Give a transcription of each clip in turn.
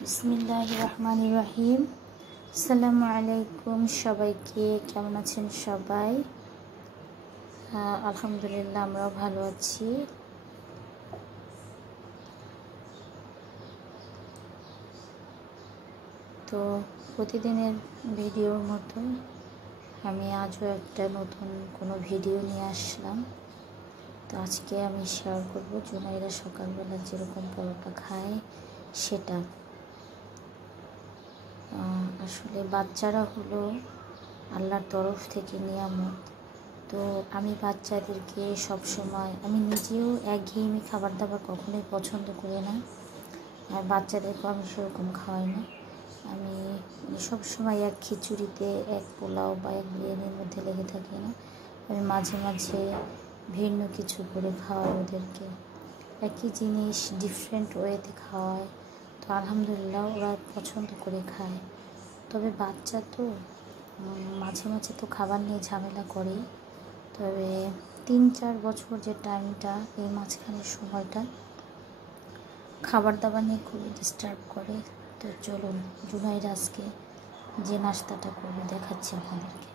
বিসমিল্লাহির রহমানির রহিম। আসসালামু আলাইকুম সবাইকে, কেমন আছেন সবাই? আলহামদুলিল্লাহ, আমরাও ভালো আছি। তো প্রতিদিনের ভিডিওর মতো আমি আজও একটা নতুন কোনো ভিডিও নিয়ে আসলাম। তো আজকে আমি শেয়ার করব জুনাইরা সকালবেলা যেরকম পরোটা খায় সেটা। আসলে বাচ্চারা হলো আল্লাহর তরফ থেকে নিয়ামত। তো আমি বাচ্চাদেরকে সবসময়, আমি নিজেও একঘেয়েমি খাবার দাবার কখনোই পছন্দ করি না, আর বাচ্চাদেরকেও আমি সেরকম খাওয়াই না। আমি সবসময় এক খিচুড়িতে, এক পোলাও বা এক বিরিয়ানির মধ্যে লেগে থাকি না। আমি মাঝে মাঝে ভিন্ন কিছু করে খাওয়াই ওদেরকে, একই জিনিস ডিফারেন্ট ওয়েতে খাওয়াই। তো আলহামদুলিল্লাহ ওরা পছন্দ করে খায়। তবে বাচ্চা তো মাঝে মাঝে তো খাবার নিয়ে ঝামেলা করে। তবে 3-4 বছর যে টাইমটা, এই মাঝখানের সময়টা খাবার দাবার নিয়ে খুবই ডিস্টার্ব করে। তো চলুন জুনাইরা আজকে যে নাস্তাটা করবে দেখাচ্ছি আপনাদেরকে।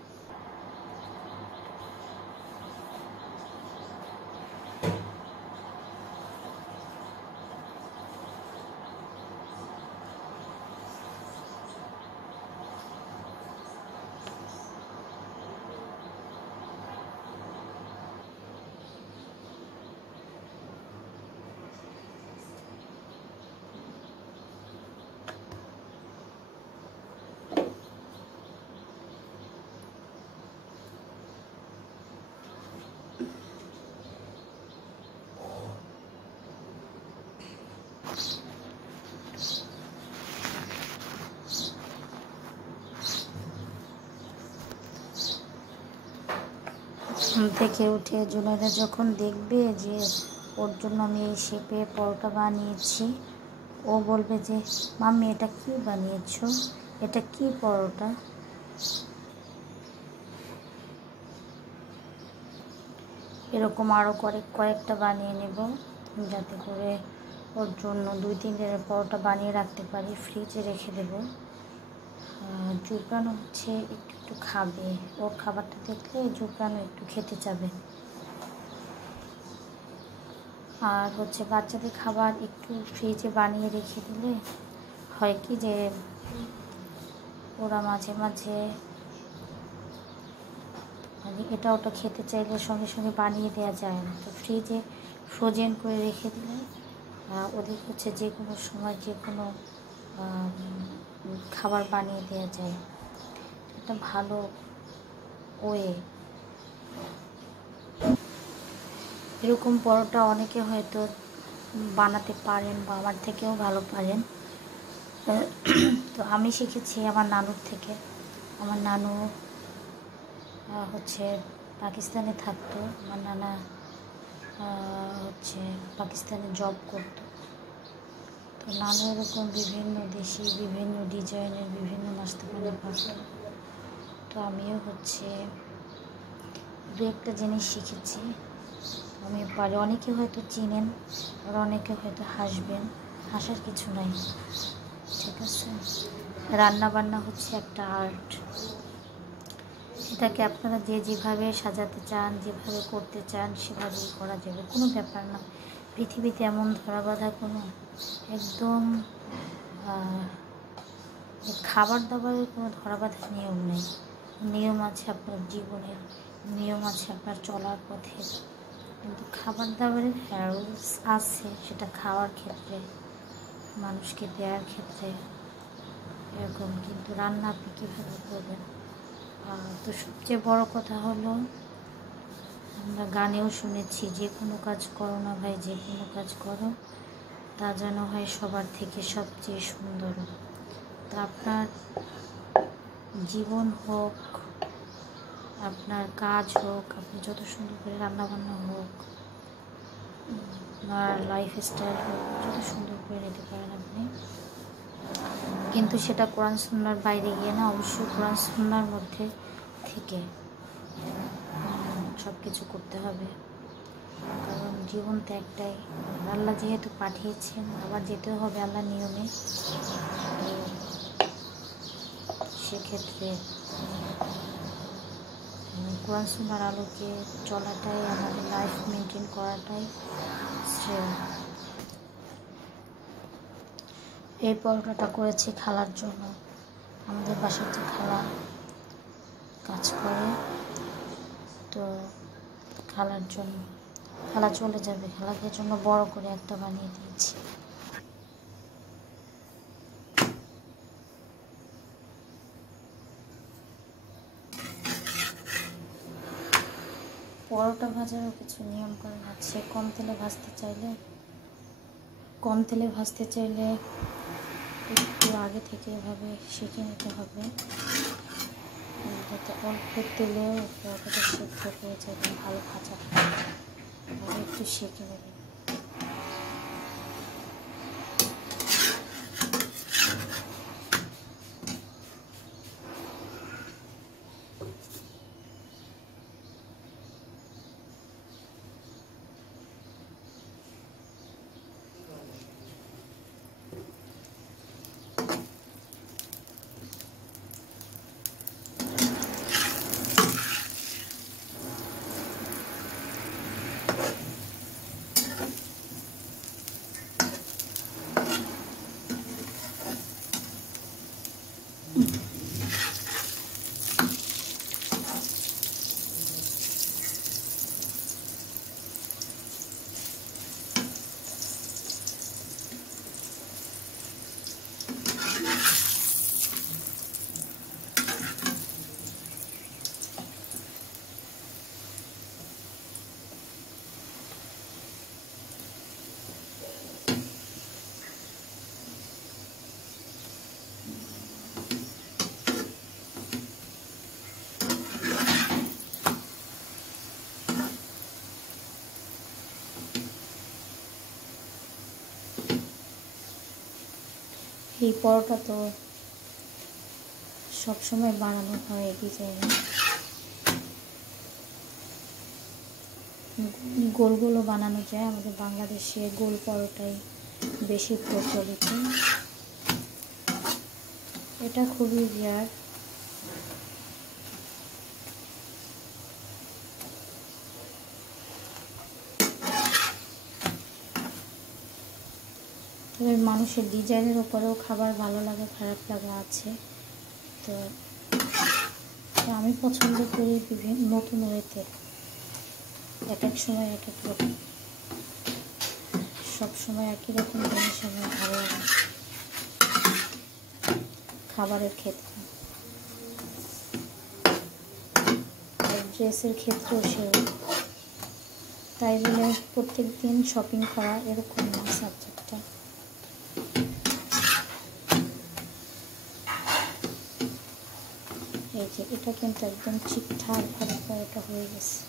ঘুম থেকে উঠে জুনাইরা যখন দেখবে যে ওর জন্য আমি এই শেপে পরোটা বানিয়েছি, ও বলবে যে মাম্মি এটা কি বানিয়েছো, এটা কি পরোটা। এরকম আরও কয়েকটা বানিয়ে নেব, যাতে করে ওর জন্য 2-3 দিনের পরোটা বানিয়ে রাখতে পারি, ফ্রিজে রেখে দেবো। জুবরানো হচ্ছে একটু একটু খাবে, ওর খাবারটা দেখলে জুবরানো একটু খেতে চাবে। আর হচ্ছে বাচ্চাদের খাবার একটু ফ্রিজে বানিয়ে রেখে দিলে হয় কি যে ওরা মাঝে মাঝে মানে এটা ওটা খেতে চাইলে সঙ্গে সঙ্গে বানিয়ে দেওয়া যায় না। তো ফ্রিজে ফ্রোজেন করে রেখে দিলে ওদের হচ্ছে যে কোনো সময় যে কোনো খাবার বানিয়ে দেওয়া যায়। এটা ভালো ওয়ে। এরকম পরোটা অনেকে হয়তো বানাতে পারেন বা আমার থেকেও ভালো পারেন। তো আমি শিখেছি আমার নানুর থেকে। আমার নানু হচ্ছে পাকিস্তানে থাকতো, আমার নানা হচ্ছে পাকিস্তানে জব করতো। তো নানু এরকম বিভিন্ন দেশি, বিভিন্ন ডিজাইনের, বিভিন্ন নাস্তা বানিয়ে পারতো। তো আমিও হচ্ছে 2-1টা জিনিস শিখেছি, আমি পারি। অনেকে হয়তো চিনেন, আর অনেকে হয়তো হাসবেন, হাসার কিছু নাই, ঠিক আছে। রান্না বান্না হচ্ছে একটা আর্ট। এটাকে আপনারা যে যেভাবে সাজাতে চান, যেভাবে করতে চান সেভাবেই করা যাবে, কোনো ব্যাপার না। পৃথিবীতে এমন ধরাবাঁধা কোনো একদম খাবার দাবারের কোনো ধরাবাঁধা নিয়ম নেই। নিয়ম আছে আপনার জীবনের, নিয়ম আছে আপনার চলার পথে, কিন্তু খাবার দাবারের রুলস আছে, সেটা খাওয়ার ক্ষেত্রে, মানুষকে দেওয়ার ক্ষেত্রে এরকম। কিন্তু রান্না আপনি কীভাবে করবেন। তো সবচেয়ে বড় কথা হলো, আমরা গানেও শুনেছি, যে কোনো কাজ করো না ভাই, যে কোনো কাজ করো তা যেন হয় সবার থেকে সবচেয়ে সুন্দর। তো আপনার জীবন হোক, আপনার কাজ হোক, আপনি যত সুন্দর করে রান্নাবান্না হোক, আপনার লাইফস্টাইল হোক, যত সুন্দর করে নিতে পারেন আপনি, কিন্তু সেটা কোরআন সুন্নাহর বাইরে গিয়ে না, অবশ্যই কোরআন সুন্নাহর মধ্যে থেকে সব কিছু করতে হবে। কারণ জীবন তো একটাই, আল্লাহ যেহেতু পাঠিয়েছেন, আবার যেতেও হবে আল্লাহর নিয়মে। সেক্ষেত্রে কোরআন সুন্নাহর আলোকে চলাটাই, আমাদের লাইফ মেনটেন করাটাই শ্রেয়। এই পরোটাটা করেছি খালার জন্য। আমাদের বাসার যে খালা কাজ করে, তো খালার জন্য, খালা চলে যাবে, খালাকে জন্য বড় করে একটা বানিয়ে দিয়েছি। পরোটা ভাজারও কিছু নিয়মকানুন আছে। কম তেলে ভাজতে চাইলে একটু আগে থেকে এভাবে সেঁকে নিতে হবে, যাতে অল্প তেলেও পরোটাটা সেদ্ধ হয়ে যাবে, ভালো ভাজা একটু সেঁকে নেবে। এই পরোটা তো সবসময় বানানো হয় এই ডিজাইনে। গোল গোলও বানানো যায়, আমাদের বাংলাদেশে গোল পরোটাই বেশি প্রচলিত। এটা খুবই রেয়ার। তবে মানুষের ডিজাইনের উপরেও খাবার ভালো লাগে, খারাপ লাগা আছে। তো আমি পছন্দ করি বিভিন্ন নতুন ওয়েতে, এক এক সময় এক এক রকম, সবসময় একই রকম জিনিস আমার ভালো লাগে খাবারের ক্ষেত্রে। আর ড্রেসের ক্ষেত্রেও সেরকম। তাই বলে প্রত্যেক দিন শপিং করা এরকম না সাবজেক্টটা। এই যে এটা কিন্তু একদম ঠিকঠাক ভাবে পরোটা হয়ে গেছে।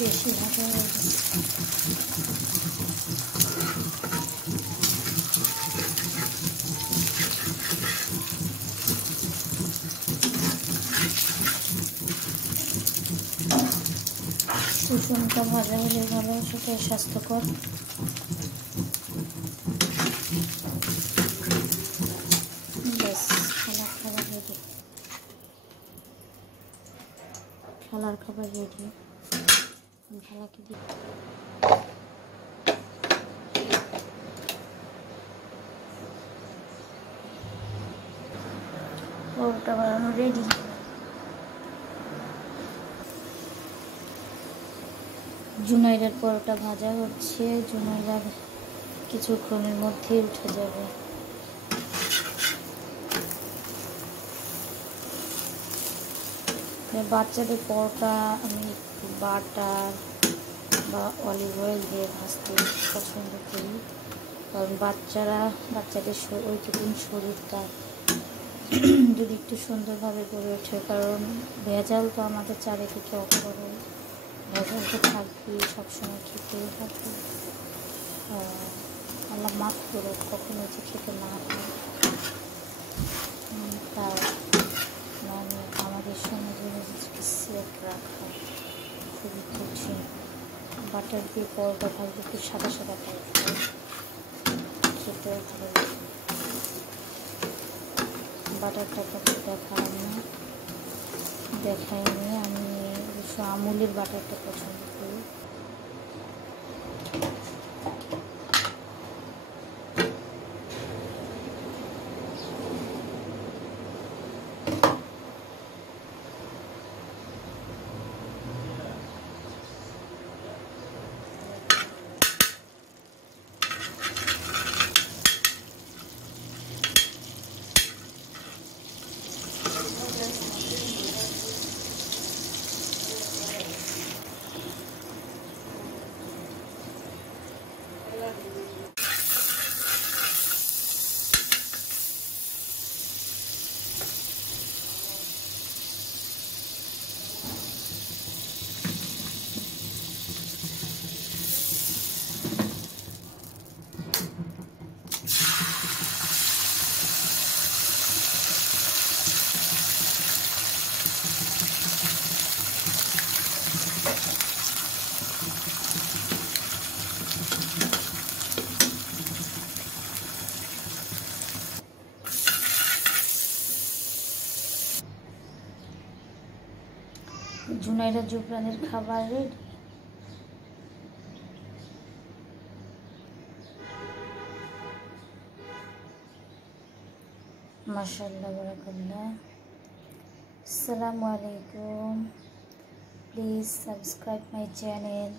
বেশি ভাজা হয়ে গেছে। সুষমটা ভাজা হলে ভালো, সেটাই স্বাস্থ্যকর। তার খাবার রেডি। ঢালাকে দিই। পরোটা বানানো রেডি। জুনাইরার পরোটা ভাজা হচ্ছে। জুনাইরার কিছুক্ষণের মধ্যেই উঠে যাবে। বাচ্চাদের পরোটা আমি একটু বাটার বা অলিভ অয়েল দিয়ে ভাজতে পছন্দ করি, কারণ বাচ্চাদের ওইটুকুন শরীরটা যদি একটু সুন্দরভাবে গড়ে ওঠে। কারণ ভেজাল তো আমাদের চারিদিকে অপরণ, ভেজাল তো থাকবেই, সবসময় খেতেই থাকবে। আল্লাহ মাফ করো কখনো যে খেতে না হয়। তাই মানে আমাদের সমাজে নিজেকে সেফ রাখা খুবই কঠিন। বাটার দিয়ে পরোটা ভাজলে একটু সাদা সাদা টাইপ হয়, খেতেও ভালো লাগে। বাটারটা কত দেখালাম না, দেখাইনি। আমি অবশ্য আমুলের বাটারটা পছন্দ করি। জুনাইরা জুবরানের খাবার রেডি। মাশাআল্লাহ বারাকাল্লাহ। আসসালামু আলাইকুম। Please subscribe my channel.